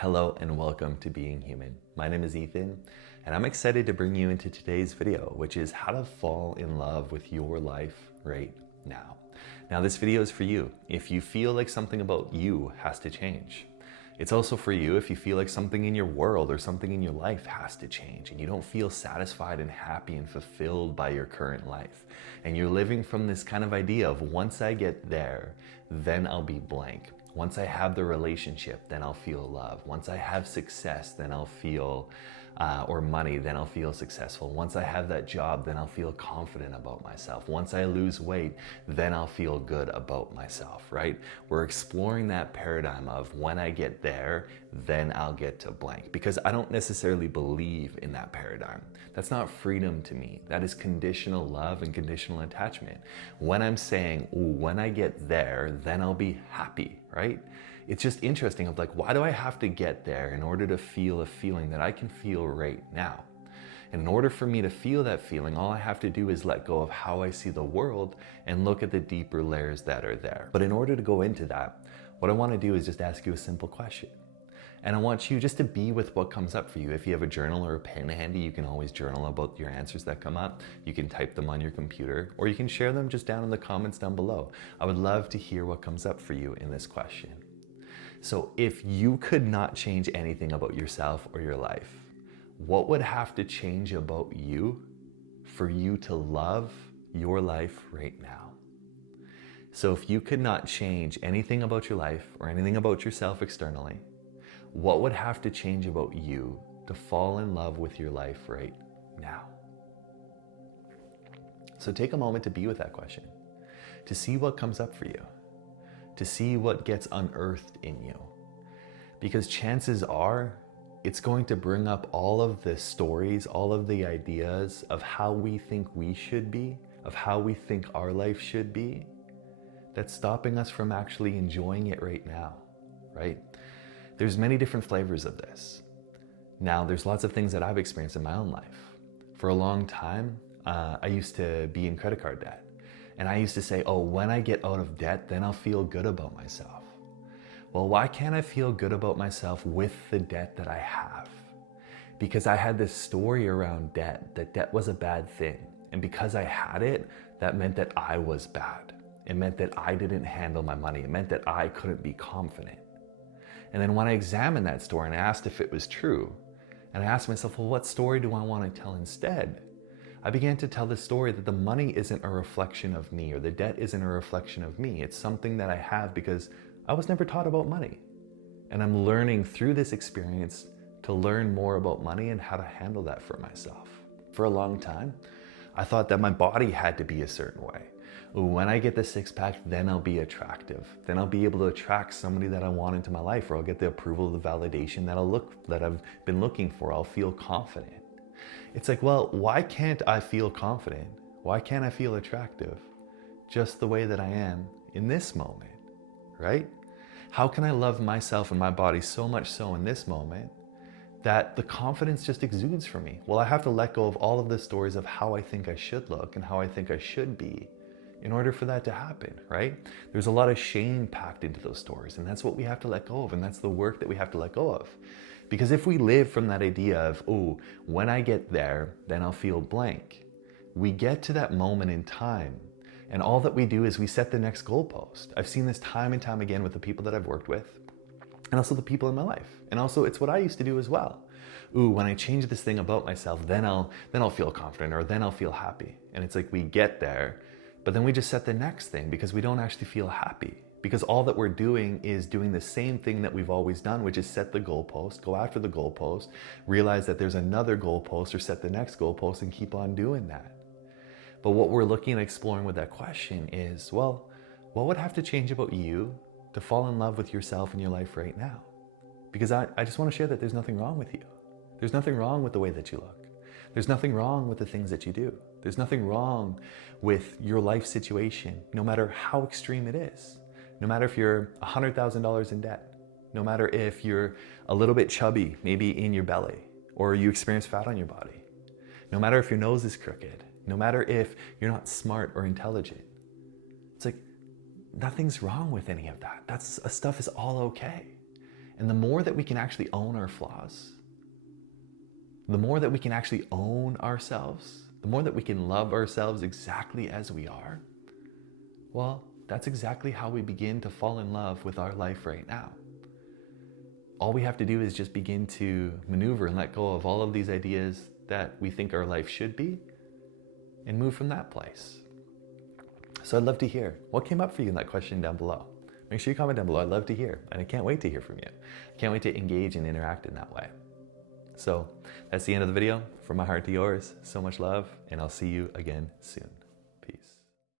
Hello and welcome to Being Human. My name is Ethan and I'm excited to bring you into today's video, which is how to fall in love with your life right now. Now this video is for you if you feel like something about you has to change. It's also for you if you feel like something in your world or something in your life has to change and you don't feel satisfied and happy and fulfilled by your current life. And you're living from this kind of idea of once I get there, then I'll be blank. Once I have the relationship, then I'll feel love. Once I have success, then I'll feel, or money, then I'll feel successful. Once I have that job, then I'll feel confident about myself. Once I lose weight, then I'll feel good about myself, right? We're exploring that paradigm of when I get there, then I'll get to blank. Because I don't necessarily believe in that paradigm. That's not freedom to me. That is conditional love and conditional attachment. When I'm saying, ooh, when I get there, then I'll be happy, right? It's just interesting of like, why do I have to get there in order to feel a feeling that I can feel right now? And in order for me to feel that feeling, all I have to do is let go of how I see the world and look at the deeper layers that are there. But in order to go into that, what I want to do is just ask you a simple question. And I want you just to be with what comes up for you. If you have a journal or a pen handy, you can always journal about your answers that come up. You can type them on your computer, or you can share them just down in the comments down below. I would love to hear what comes up for you in this question. So if you could not change anything about yourself or your life, what would have to change about you for you to love your life right now? So if you could not change anything about your life or anything about yourself externally, what would have to change about you to fall in love with your life right now? So take a moment to be with that question, to see what comes up for you, to see what gets unearthed in you. Because chances are, it's going to bring up all of the stories, all of the ideas of how we think we should be, of how we think our life should be, that's stopping us from actually enjoying it right now, right? There's many different flavors of this. Now, there's lots of things that I've experienced in my own life. For a long time, I used to be in credit card debt. And I used to say, oh, when I get out of debt, then I'll feel good about myself. Well, why can't I feel good about myself with the debt that I have? Because I had this story around debt, that debt was a bad thing. And because I had it, that meant that I was bad. It meant that I didn't handle my money. It meant that I couldn't be confident. And then when I examined that story and I asked if it was true, and I asked myself, well, what story do I want to tell instead? I began to tell the story that the money isn't a reflection of me, or the debt isn't a reflection of me. It's something that I have because I was never taught about money. And I'm learning through this experience to learn more about money and how to handle that for myself. For a long time, I thought that my body had to be a certain way. When I get the six-pack, then I'll be attractive. Then I'll be able to attract somebody that I want into my life, or I'll get the approval, the validation that I've been looking for. I'll feel confident. It's like, well, why can't I feel confident? Why can't I feel attractive just the way that I am in this moment, right? How can I love myself and my body so much so in this moment that the confidence just exudes from me? Well, I have to let go of all of the stories of how I think I should look and how I think I should be in order for that to happen, right? There's a lot of shame packed into those stories, and that's what we have to let go of, and that's the work that we have to let go of. Because if we live from that idea of, oh, when I get there, then I'll feel blank, we get to that moment in time, and all that we do is we set the next goalpost. I've seen this time and time again with the people that I've worked with, and also the people in my life. And also it's what I used to do as well. Ooh, when I change this thing about myself, then I'll feel confident, or then I'll feel happy. And it's like we get there, but then we just set the next thing because we don't actually feel happy. Because all that we're doing is doing the same thing that we've always done, which is set the goalpost, go after the goalpost, realize that there's another goalpost, or set the next goalpost and keep on doing that. But what we're looking at exploring with that question is, well, what would have to change about you to fall in love with yourself and your life right now? Because I just want to share that there's nothing wrong with you. There's nothing wrong with the way that you look. There's nothing wrong with the things that you do. There's nothing wrong with your life situation, no matter how extreme it is. No matter if you're $100,000 in debt, no matter if you're a little bit chubby, maybe in your belly, or you experience fat on your body, no matter if your nose is crooked, no matter if you're not smart or intelligent. It's like, nothing's wrong with any of that. That stuff is all okay. And the more that we can actually own our flaws, the more that we can actually own ourselves, the more that we can love ourselves exactly as we are, well, that's exactly how we begin to fall in love with our life right now. All we have to do is just begin to maneuver and let go of all of these ideas that we think our life should be and move from that place. So I'd love to hear what came up for you in that question down below. Make sure you comment down below. I'd love to hear, and I can't wait to hear from you. I can't wait to engage and interact in that way. So that's the end of the video. From my heart to yours, so much love, and I'll see you again soon.